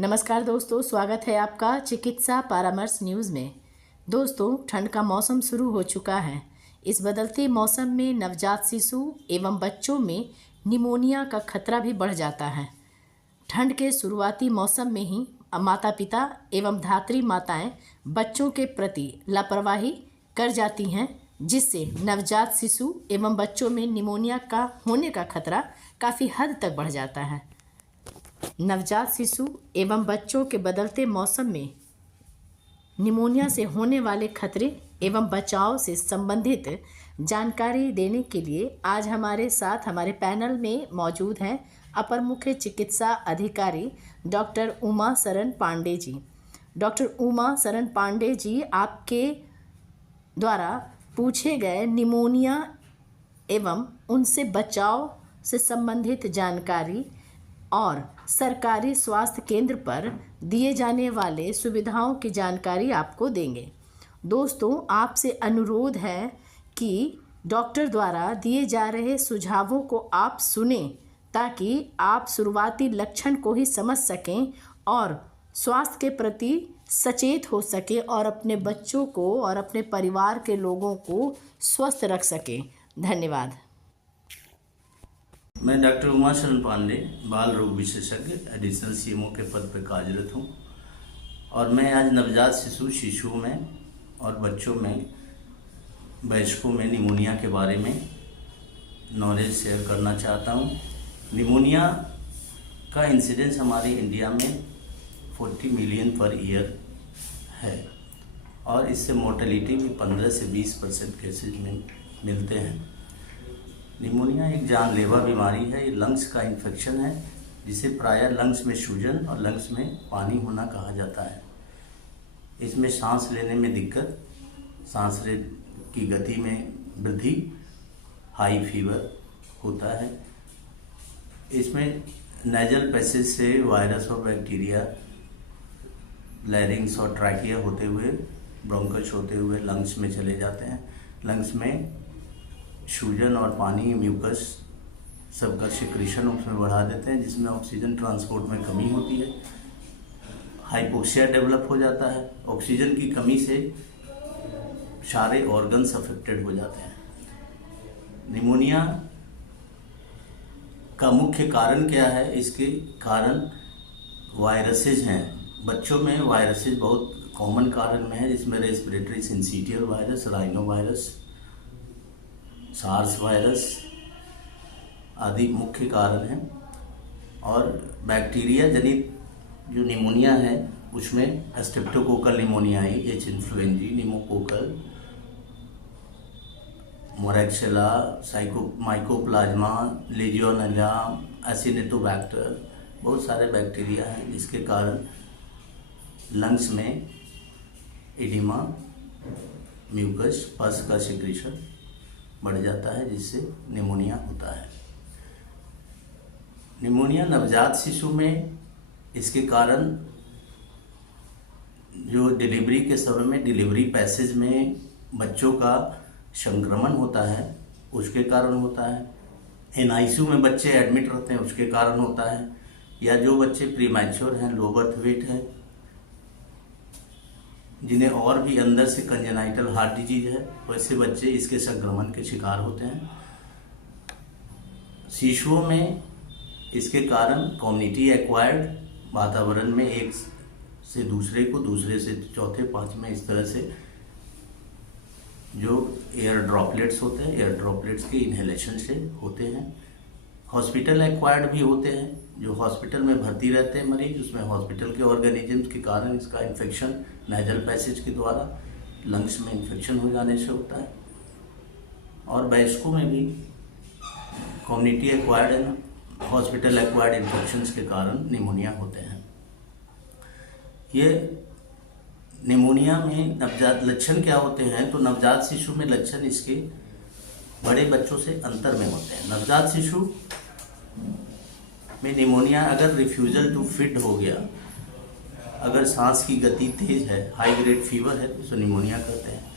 नमस्कार दोस्तों, स्वागत है आपका चिकित्सा परामर्श न्यूज़ में। दोस्तों, ठंड का मौसम शुरू हो चुका है। इस बदलते मौसम में नवजात शिशु एवं बच्चों में निमोनिया का खतरा भी बढ़ जाता है। ठंड के शुरुआती मौसम में ही माता पिता एवं धात्री माताएं बच्चों के प्रति लापरवाही कर जाती हैं, जिससे नवजात शिशु एवं बच्चों में निमोनिया का होने का खतरा काफ़ी हद तक बढ़ जाता है। नवजात शिशु एवं बच्चों के बदलते मौसम में निमोनिया से होने वाले खतरे एवं बचाव से संबंधित जानकारी देने के लिए आज हमारे साथ हमारे पैनल में मौजूद हैं अपर मुख्य चिकित्सा अधिकारी डॉक्टर उमा शरण पांडे जी। डॉक्टर उमा शरण पांडे जी, आपके द्वारा पूछे गए निमोनिया एवं उनसे बचाव से संबंधित जानकारी और सरकारी स्वास्थ्य केंद्र पर दिए जाने वाले सुविधाओं की जानकारी आपको देंगे। दोस्तों, आपसे अनुरोध है कि डॉक्टर द्वारा दिए जा रहे सुझावों को आप सुनें, ताकि आप शुरुआती लक्षण को ही समझ सकें और स्वास्थ्य के प्रति सचेत हो सकें और अपने बच्चों को और अपने परिवार के लोगों को स्वस्थ रख सकें। धन्यवाद। मैं डॉक्टर उमा शरण पांडे, बाल रोग विशेषज्ञ, एडिशनल सीएमओ के पद पर कार्यरत हूँ और मैं आज नवजात शिशुओं में और बच्चों में, वयस्कों में निमोनिया के बारे में नॉलेज शेयर करना चाहता हूँ। निमोनिया का इंसिडेंस हमारे इंडिया में 40 मिलियन पर ईयर है और इससे मोर्टेलिटी भी 15 से 20% केसेज में मिलते हैं। निमोनिया एक जानलेवा बीमारी है। ये लंग्स का इन्फेक्शन है, जिसे प्रायः लंग्स में सूजन और लंग्स में पानी होना कहा जाता है। इसमें सांस लेने में दिक्कत, सांस की गति में वृद्धि, हाई फीवर होता है। इसमें नेजल पैसेज से वायरस और बैक्टीरिया लैरिंग्स और ट्रैकिया होते हुए, ब्रोंकस होते हुए लंग्स में चले जाते हैं। लंग्स में सूजन और पानी, म्यूकस सबका सिक्रीशन उसमें बढ़ा देते हैं, जिसमें ऑक्सीजन ट्रांसपोर्ट में कमी होती है। हाइपोक्सिया डेवलप हो जाता है। ऑक्सीजन की कमी से सारे ऑर्गन्स अफेक्टेड हो जाते हैं। निमोनिया का मुख्य कारण क्या है? इसके कारण वायरसेज हैं। बच्चों में वायरसेज बहुत कॉमन कारण में है, जिसमें respiratory syncytial virus, rhino virus, SARS virus आदि मुख्य कारण हैं। और बैक्टीरिया जनित जो निमोनिया है उसमें streptococcal pneumoniae, H influenzae, pneumococcal, moraxella, mycoplasma, legionella, acinetobacter, बहुत सारे बैक्टीरिया हैं, जिसके कारण लंग्स में एडिमा, म्यूकस, पस का सिक्रीशन बढ़ जाता है, जिससे निमोनिया होता है। निमोनिया नवजात शिशु में इसके कारण जो डिलीवरी के समय में डिलीवरी पैसेज में बच्चों का संक्रमण होता है, उसके कारण होता है। एनआईसीयू में बच्चे एडमिट रहते हैं, उसके कारण होता है। या जो बच्चे प्रीमैच्योर हैं, लो बर्थ वेट है, जिन्हें और भी अंदर से कंजेनाइटल हार्ट डिजीज है, वैसे बच्चे इसके संक्रमण के शिकार होते हैं। शिशुओं में इसके कारण कम्युनिटी एक्वायर्ड वातावरण में एक से दूसरे को, दूसरे से चौथे, पांचवें, इस तरह से जो एयर ड्रॉपलेट्स होते हैं, एयर ड्रॉपलेट्स के इन्हेलेशन से होते हैं। हॉस्पिटल एक्वायर्ड भी होते हैं, जो हॉस्पिटल में भर्ती रहते हैं मरीज, उसमें हॉस्पिटल के ऑर्गेनिजम्स के कारण इसका इन्फेक्शन नेजल पैसेज के द्वारा लंग्स में इन्फेक्शन हो जाने से होता है। और वयस्कों में भी community acquired and hospital acquired infections के कारण निमोनिया होते हैं। ये निमोनिया में नवजात लक्षण क्या होते हैं? तो नवजात शिशु में लक्षण इसके बड़े बच्चों से अंतर में होते हैं। नवजात शिशु में निमोनिया अगर रिफ्यूजल टू फीड हो गया, अगर सांस की गति तेज है, हाई ग्रेड फीवर है, तो निमोनिया कहते हैं।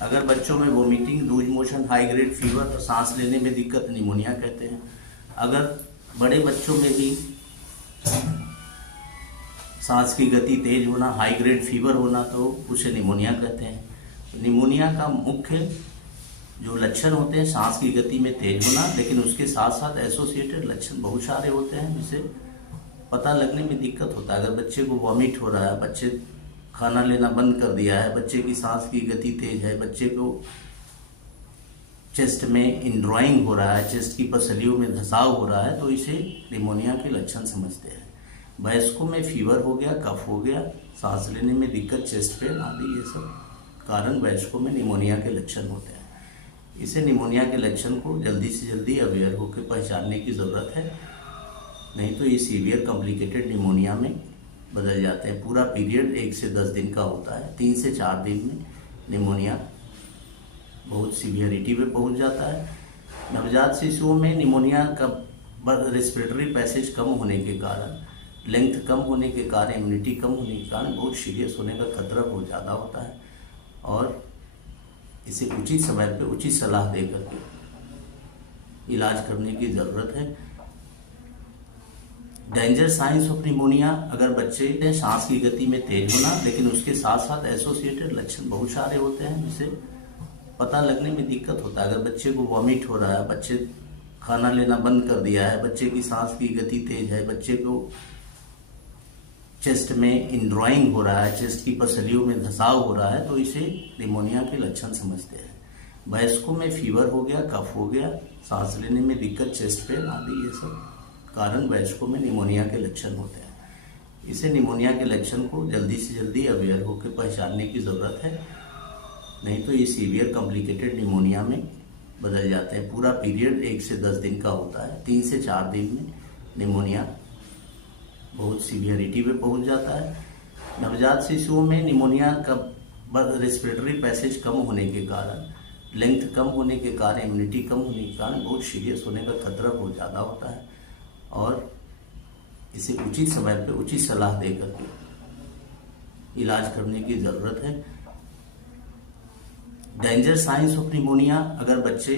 अगर बच्चों में vomiting, loose motion, high grade fever और सांस लेने में दिक्कत, निमोनिया कहते हैं। अगर बड़े बच्चों में भी सांस की गति तेज होना, हाई ग्रेड फीवर होना, तो उसे निमोनिया कहते हैं। निमोनिया का मुख्य जो लक्षण होते हैं सांस की गति में तेज होना, लेकिन उसके साथ साथ एसोसिएटेड लक्षण बहुत सारे होते हैं जिसे पता लगने में दिक्कत होता है। अगर बच्चे को वॉमिट हो रहा है, बच्चे खाना लेना बंद कर दिया है, बच्चे की सांस की गति तेज है, बच्चे को चेस्ट में इनड्रॉइंग हो रहा है, चेस्ट की पसलियों में धसाव हो रहा है, तो इसे निमोनिया के लक्षण समझते हैं। वयस्कों में फीवर हो गया, कफ हो गया, सांस लेने में दिक्कत, चेस्ट पेन आदि, ये सब कारण वयस्कों में निमोनिया के लक्षण होते हैं। इसे निमोनिया के लक्षण को जल्दी से जल्दी अवेयर होकर पहचानने की ज़रूरत है, नहीं तो ये सीवियर कॉम्प्लिकेटेड निमोनिया में बदल जाते हैं। पूरा पीरियड 1 से 10 दिन का होता है। 3 से 4 दिन में निमोनिया बहुत सीवियरिटी पे पहुंच जाता है। नवजात शिशुओं में निमोनिया का रेस्पिरेटरी पैसेज कम होने के कारण, लेंथ कम होने के कारण, इम्यूनिटी कम होने के कारण बहुत सीरियस होने का खतरा बहुत ज़्यादा होता है और इसे उचित समय पे उचित सलाह देकर के इलाज करने की ज़रूरत है। डेंजर साइंस ऑफ निमोनिया, अगर बच्चे ने सांस की गति में तेज होना, लेकिन उसके साथ साथ एसोसिएटेड लक्षण बहुत सारे होते हैं जिसे पता लगने में दिक्कत होता है। अगर बच्चे को वॉमिट हो रहा है, बच्चे खाना लेना बंद कर दिया है, बच्चे की सांस की गति तेज है, बच्चे को चेस्ट में इनड्रॉइंग हो रहा है, चेस्ट की पसलियों में धसाव हो रहा है, तो इसे निमोनिया के लक्षण समझते हैं। वयस्कों में फीवर हो गया, कफ हो गया, सांस लेने में दिक्कत, चेस्ट पेन आदि, ये सब कारण वयस्कों में निमोनिया के लक्षण होते हैं। इसे निमोनिया के लक्षण को जल्दी से जल्दी अवेयर होकर पहचानने की ज़रूरत है, नहीं तो ये सीवियर कॉम्प्लिकेटेड निमोनिया में बदल जाते हैं। पूरा पीरियड 1 से 10 दिन का होता है। 3 से 4 दिन में निमोनिया बहुत सीवियरिटी पे पहुंच जाता है। नवजात शिशुओं में निमोनिया का रेस्पिरेटरी पैसेज कम होने के कारण, लेंथ कम होने के कारण, इम्यूनिटी कम होने के कारण बहुत सीरियस होने का खतरा बहुत ज़्यादा होता है और इसे उचित समय पे उचित सलाह देकर के इलाज करने की ज़रूरत है। डेंजर साइंस ऑफ निमोनिया, अगर बच्चे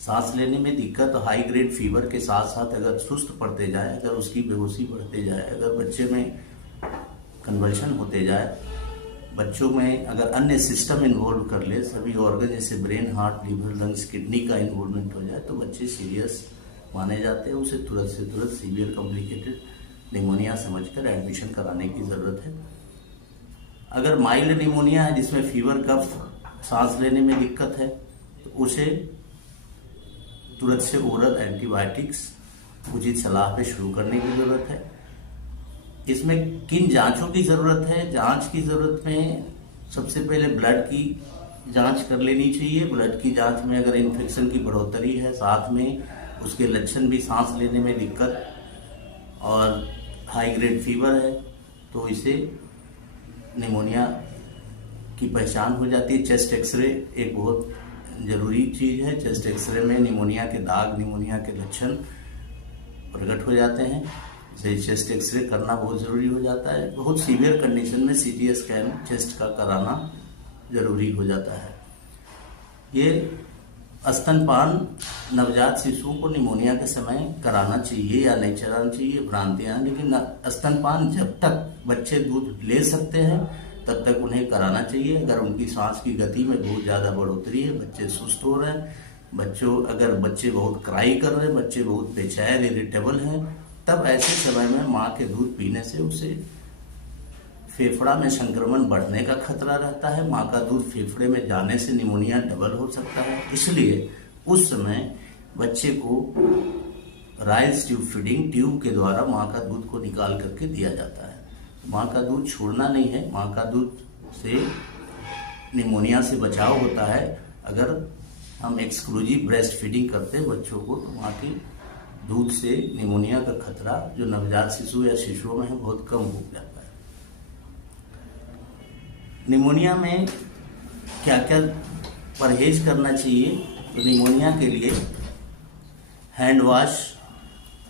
सांस लेने में दिक्कत, हाई ग्रेड फीवर के साथ साथ अगर सुस्त पड़ते जाए, अगर उसकी बेहोशी बढ़ते जाए, अगर बच्चे में कन्वर्शन होते जाए, बच्चों में अगर अन्य सिस्टम इन्वॉल्व कर ले, सभी ऑर्गन जैसे brain, heart, liver, lungs, kidney का इन्वॉल्वमेंट हो जाए, तो बच्चे सीरियस माने जाते हैं। उसे तुरंत से तुरंत सीवियर कॉम्प्लिकेटेड निमोनिया समझकर एडमिशन कराने की ज़रूरत है। अगर माइल्ड निमोनिया है जिसमें फीवर, कफ, सांस लेने में दिक्कत है, तो उसे तुरंत से ओरल एंटीबायोटिक्स उचित सलाह पे शुरू करने की ज़रूरत है। इसमें किन जांचों की ज़रूरत है? जांच की ज़रूरत में सबसे पहले ब्लड की जांच कर लेनी चाहिए। ब्लड की जांच में अगर इन्फेक्शन की बढ़ोतरी है, साथ में उसके लक्षण भी सांस लेने में दिक्कत और हाई ग्रेड फीवर है, तो इसे निमोनिया की पहचान हो जाती है। चेस्ट एक्सरे एक बहुत ज़रूरी चीज़ है। चेस्ट एक्सरे में निमोनिया के दाग, निमोनिया के लक्षण प्रकट हो जाते हैं, इसलिए चेस्ट एक्सरे करना बहुत ज़रूरी हो जाता है। बहुत सीवियर कंडीशन में सीटी स्कैन चेस्ट का कराना ज़रूरी हो जाता है। ये स्तनपान नवजात शिशुओं को निमोनिया के समय कराना चाहिए या नहीं कराना चाहिए, भ्रांतियाँ, लेकिन स्तनपान जब तक बच्चे दूध ले सकते हैं तब तक उन्हें कराना चाहिए। अगर उनकी सांस की गति में बहुत ज़्यादा बढ़ोतरी है, बच्चे सुस्त हो रहे हैं, अगर बच्चे बहुत क्राई कर रहे हैं, बच्चे बहुत बेचैन, इरिटेबल हैं, तब ऐसे समय में माँ के दूध पीने से उसे फेफड़ा में संक्रमण बढ़ने का खतरा रहता है। माँ का दूध फेफड़े में जाने से निमोनिया डबल हो सकता है। इसलिए उस समय बच्चे को राइस ट्यूब फीडिंग ट्यूब के द्वारा माँ का दूध को निकाल करके दिया जाता है। माँ का दूध छोड़ना नहीं है। माँ का दूध से निमोनिया से बचाव होता है। अगर हम एक्सक्लूसिव ब्रेस्ट फीडिंग करते हैं बच्चों को, तो माँ की दूध से निमोनिया का खतरा जो नवजात शिशु या शिशुओं में है बहुत कम हो जाता है। निमोनिया में क्या क्या परहेज करना चाहिए? तो निमोनिया के लिए हैंड वॉश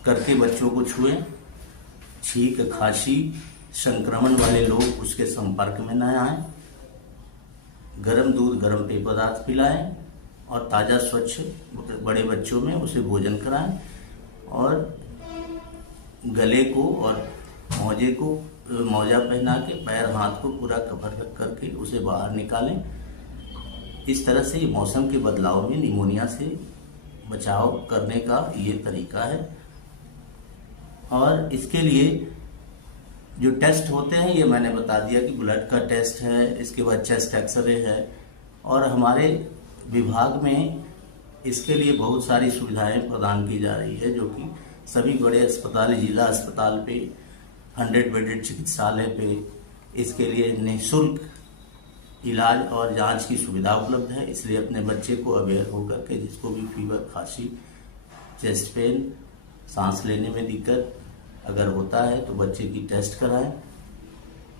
करके बच्चों को छुएं। छींक, खांसी, संक्रमण वाले लोग उसके संपर्क में न आएं। गर्म दूध, गर्म पेय पदार्थ पिलाएं और ताज़ा स्वच्छ बड़े बच्चों में उसे भोजन कराएं और गले को और मोजा पहना के पैर हाथ को पूरा कवर करके उसे बाहर निकालें। इस तरह से मौसम के बदलाव में निमोनिया से बचाव करने का ये तरीका है। और इसके लिए जो टेस्ट होते हैं ये मैंने बता दिया कि ब्लड का टेस्ट है, इसके बाद चेस्ट एक्सरे है, और हमारे विभाग में इसके लिए बहुत सारी सुविधाएं प्रदान की जा रही है, जो कि सभी बड़े अस्पताल, जिला अस्पताल पे, 100 बेडेड चिकित्सालय पे इसके लिए निःशुल्क इलाज और जांच की सुविधा उपलब्ध है। इसलिए अपने बच्चे को अवेयर होकर के जिसको भी फीवर, खांसी, चेस्ट पेन, सांस लेने में दिक्कत अगर होता है तो बच्चे की टेस्ट कराएं।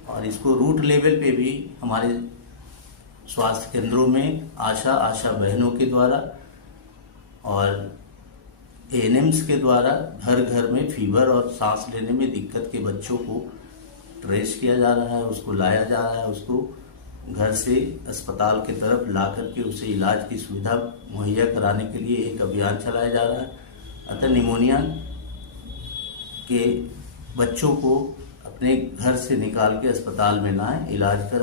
और इसको रूट लेवल पे भी हमारे स्वास्थ्य केंद्रों में आशा बहनों के द्वारा और एएनएम्स के द्वारा घर घर में फीवर और सांस लेने में दिक्कत के बच्चों को ट्रेस किया जा रहा है, उसको लाया जा रहा है, उसको घर से अस्पताल की तरफ ला करके उसे इलाज की सुविधा मुहैया कराने के लिए एक अभियान चलाया जा रहा है। अतः निमोनिया के बच्चों को अपने घर से निकाल के अस्पताल में लाएं, इलाज कर